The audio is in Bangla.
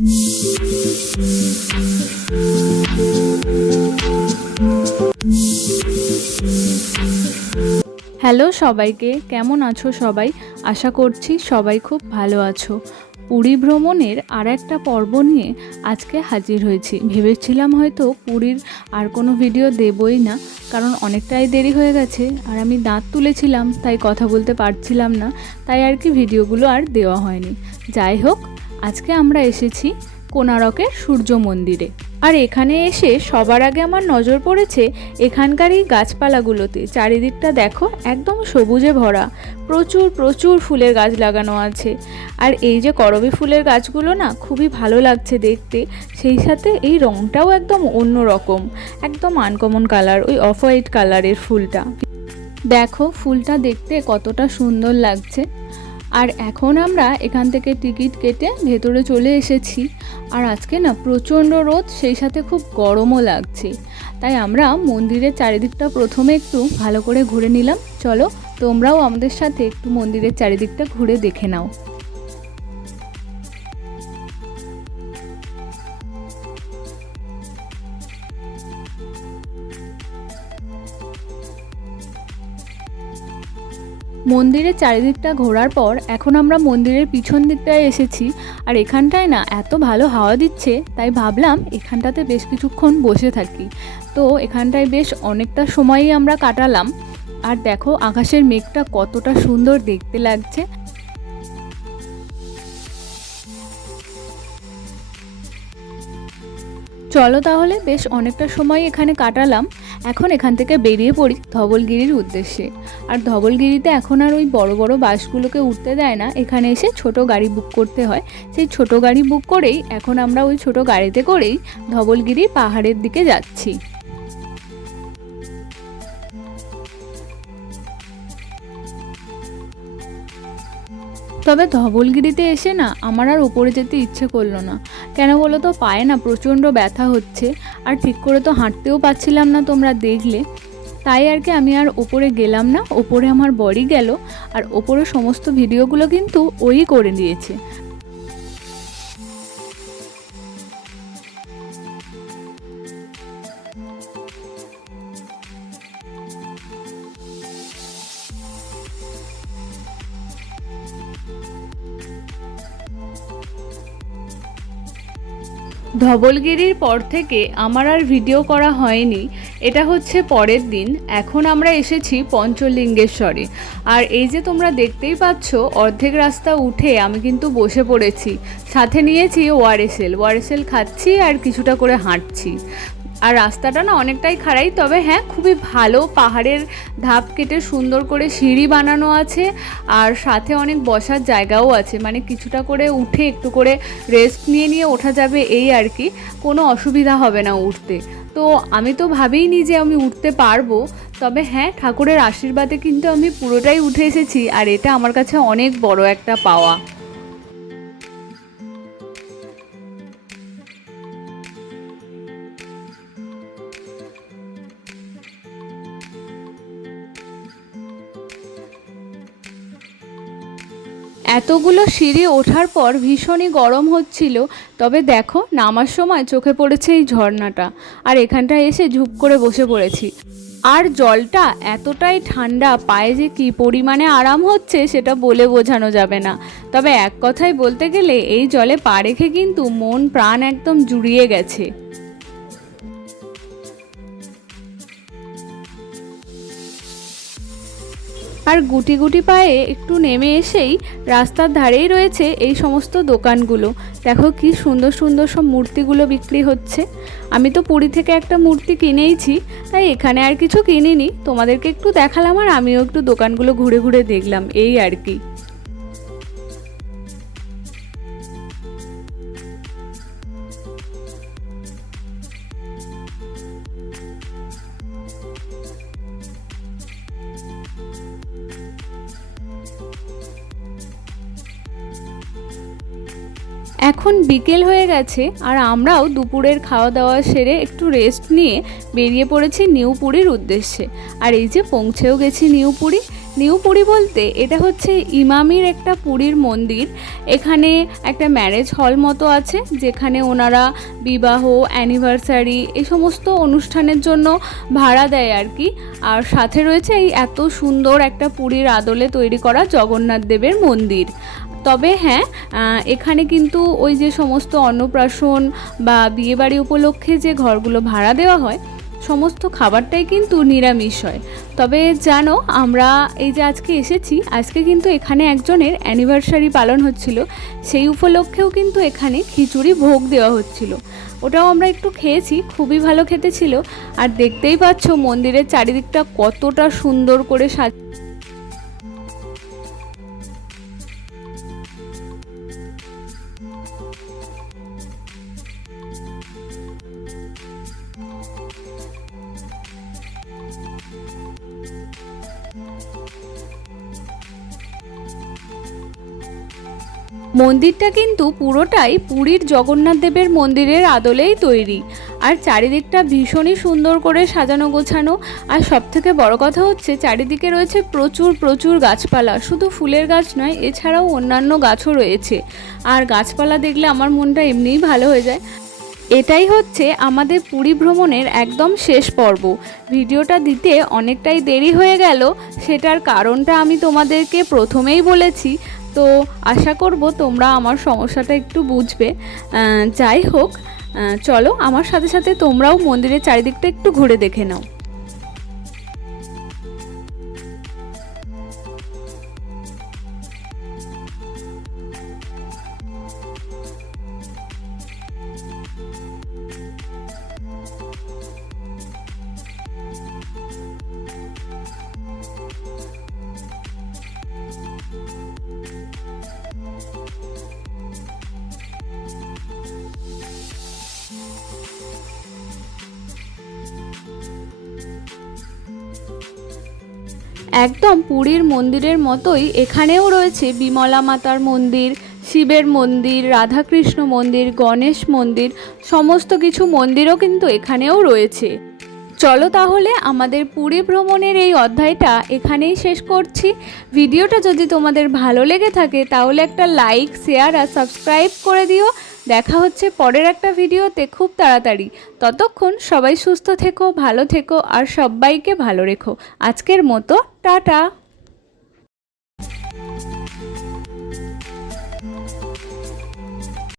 হ্যালো সবাইকে, কেমন আছো সবাই? আশা করছি সবাই খুব ভালো আছো। পুরী ভ্রমণের আর একটা পর্ব নিয়ে আজকে হাজির হয়েছি। ভেবেছিলাম হয়তো পুরীর আর কোনো ভিডিও দেবই না, কারণ অনেকটাই দেরি হয়ে গেছে আর আমি দাঁত তুলেছিলাম, তাই কথা বলতে পারছিলাম না, তাই আর কি ভিডিওগুলো আর দেওয়া হয়নি। যাই হোক, আজকে আমরা এসেছি কোণারকের সূর্য মন্দিরে। আর এখানে এসে সবার আগে আমার নজর পড়েছে এখানকার এই গাছপালাগুলোতে। চারিদিকটা দেখো, একদম সবুজে ভরা, প্রচুর প্রচুর ফুলের গাছ লাগানো আছে। আর এই যে করবী ফুলের গাছগুলো না, খুবই ভালো লাগছে দেখতে। সেই সাথে এই রঙটাও একদম অন্য রকম, একদম আনকমন কালার, ওই অফ হোয়াইট কালারের ফুলটা। দেখো ফুলটা দেখতে কতটা সুন্দর লাগছে। আর এখন আমরা এখান থেকে টিকিট কেটে ভেতরে চলে এসেছি। আর আজকে না প্রচণ্ড রোদ, সেই সাথে খুব গরমও লাগছে, তাই আমরা মন্দিরের চারিদিকটা প্রথমে একটু ভালো করে ঘুরে নিলাম। চলো তোমরাও আমাদের সাথে একটু মন্দিরের চারিদিকটা ঘুরে দেখে নাও। মন্দিরের চারিদিকটা ঘোরার পর এখন আমরা মন্দিরের পিছন দিকটায় এসেছি। আর এখানটায় না এত ভালো হাওয়া দিচ্ছে, তাই ভাবলাম এখানটাতে বেশ কিছুক্ষণ বসে থাকি। তো এখানটায় বেশ অনেকটা সময়ই আমরা কাটালাম। আর দেখো আকাশের মেঘটা কতটা সুন্দর দেখতে লাগছে। চলো তাহলে, বেশ অনেকটা সময় এখানে কাটালাম। এখন এখান থেকে বেরিয়ে পড়ি ধবলগিরির উদ্দেশ্যে। আর ধবলগিরিতে এখন আর ওই বড় বড় বাসগুলোকে উঠতে দেয় না, এখানে এসে ছোট গাড়ি বুক করতে হয়। সেই ছোট গাড়ি বুক করেই এখন আমরা ওই ছোট গাড়িতে করেই ধবলগিরি পাহাড়ের দিকে যাচ্ছি। তবে ধবলগিরিতে এসে না আমার আর উপরে যেতে ইচ্ছে করলো না। কেন বলো তো, পায়ে না প্রচণ্ড ব্যথা হচ্ছে, আর ঠিক করে তো হাঁটতেও পারছিলাম না, তোমরা দেখলে। তাই আর কি আমি আর ওপরে গেলাম না। ওপরে আমার বড়ি গেল, আর ওপরে সমস্ত ভিডিওগুলো কিন্তু ওই করে দিয়েছে। ধবলগিরির পর থেকে আমার আর ভিডিও করা হয়নি। এটা হচ্ছে পরের দিন। এখন আমরা এসেছি পঞ্চলিঙ্গেশ্বরে। আর এই যে তোমরা দেখতেই পাচ্ছ, অর্ধেক রাস্তা উঠে আমি কিন্তু বসে পড়েছি। সাথে নিয়েছি ওআরএসএল খাচ্ছি আর কিছুটা করে হাঁটছি। আর রাস্তাটা না অনেকটাই খাড়াই, তবে হ্যাঁ খুবই ভালো। পাহাড়ের ধাপ কেটে সুন্দর করে সিঁড়ি বানানো আছে, আর সাথে অনেক বসার জায়গাও আছে। মানে কিছুটা করে উঠে একটু করে রেস্ট নিয়ে নিয়ে ওঠা যাবে, এই আর কি। কোনো অসুবিধা হবে না উঠতে। তো আমি তো ভাবিনি যে আমি উঠতে পারবো, তবে হ্যাঁ ঠাকুরের আশীর্বাদে কিন্তু আমি পুরোটাই উঠে এসেছি। আর এটা আমার কাছে অনেক বড় একটা পাওয়া। এতগুলো সিঁড়ি ওঠার পর ভীষণই গরম হচ্ছিল। তবে দেখো নামার সময় চোখে পড়েছে এই ঝর্ণাটা, আর এখানটায় এসে ঝুপ করে বসে পড়েছি। আর জলটা এতটাই ঠান্ডা, পায়ে যে কী পরিমাণে আরাম হচ্ছে সেটা বলে বোঝানো যাবে না। তবে এক কথায় বলতে গেলে এই জলে পা রেখে কিন্তু মন প্রাণ একদম জুড়িয়ে গেছে। আর গুটি গুটি পায়ে একটু নেমে এসেই রাস্তার ধারেই রয়েছে এই সমস্ত দোকানগুলো। দেখো কি সুন্দর সুন্দর সব মূর্তিগুলো বিক্রি হচ্ছে। আমি তো পুরী থেকে একটা মূর্তি কিনেইছি, তাই এখানে আর কিছু কিনিনি, তোমাদেরকে একটু দেখালাম আর আমিও একটু দোকানগুলো ঘুরে ঘুরে দেখলাম, এই আর কি। এখন বিকেল হয়ে গেছে, আর আমরাও দুপুরের খাওয়া দাওয়া সেরে একটু রেস্ট নিয়ে বেরিয়ে পড়েছি নিউ পুরীর উদ্দেশ্যে। আর এই যে পৌঁছেও গেছি নিউ পুরী। নিউ পুরী বলতে এটা হচ্ছে ইমামির একটা পুরীর মন্দির। এখানে একটা ম্যারেজ হল মতো আছে, যেখানে ওনারা বিবাহ, অ্যানিভার্সারি এই সমস্ত অনুষ্ঠানের জন্য ভাড়া দেয় আর কি। আর সাথে রয়েছে এই এত সুন্দর একটা পুরীর আদলে তৈরি করা জগন্নাথ দেবের মন্দির। তবে হ্যাঁ, এখানে কিন্তু ওই যে সমস্ত অন্নপ্রাশন বা বিয়েবাড়ি উপলক্ষে যে ঘরগুলো ভাড়া দেওয়া হয়, সমস্ত খাবারটাই কিন্তু নিরামিষ হয়। তবে জানো, আমরা এই যে আজকে এসেছি, আজকে কিন্তু এখানে একজনের অ্যানিভার্সারি পালন হচ্ছিল, সেই উপলক্ষেও কিন্তু এখানে খিচুড়ি ভোগ দেওয়া হচ্ছিল। ওটাও আমরা একটু খেয়েছি, খুবই ভালো খেতে ছিল। আর দেখতেই পাচ্ছ মন্দিরের চারিদিকটা কতটা সুন্দর করে মন্দিরটা কিন্তু পুরোটাই পুরীর জগন্নাথ দেবের মন্দিরের আদলেই তৈরি। আর চারিদিকটা ভীষণই সুন্দর করে সাজানো গোছানো। আর সবথেকে বড় কথা হচ্ছে চারিদিকে রয়েছে প্রচুর প্রচুর গাছপালা, শুধু ফুলের গাছ নয়, এছাড়াও অন্যান্য গাছও রয়েছে। আর গাছপালা দেখলে আমার মনটা এমনিই ভালো হয়ে যায়। এটাই হচ্ছে আমাদের পুরী ভ্রমণের একদম শেষ পর্ব। ভিডিওটা দিতে অনেকটাই দেরি হয়ে গেল, সেটার কারণটা আমি তোমাদেরকে প্রথমেই বলেছি। তো আশা করব তোমরা আমার সমস্যাটা একটু বুঝবে। যাই হোক, চলো আমার সাথে সাথে তোমরাও মন্দিরের চারিদিকটা একটু ঘুরে দেখে নাও। একদম পুরীর মন্দিরের মতোই এখানেও রয়েছে বিমলা মাতার মন্দির, শিবের মন্দির, রাধাকৃষ্ণ মন্দির, গণেশ মন্দির, সমস্ত কিছু মন্দিরও কিন্তু এখানেও রয়েছে। চলো তাহলে আমাদের পুরী ভ্রমণের এই অধ্যায়টা এখানেই শেষ করছি। ভিডিওটা যদি তোমাদের ভালো লেগে থাকে তাহলে একটা লাইক, শেয়ার আর সাবস্ক্রাইব করে দিও। দেখা হচ্ছে পরের একটা ভিডিওতে খুব তাড়াতাড়ি। ততক্ষণ সবাই সুস্থ থেকো, ভালো থেকো আর সবাইকে ভালো রেখো। আজকের মতো টাটা।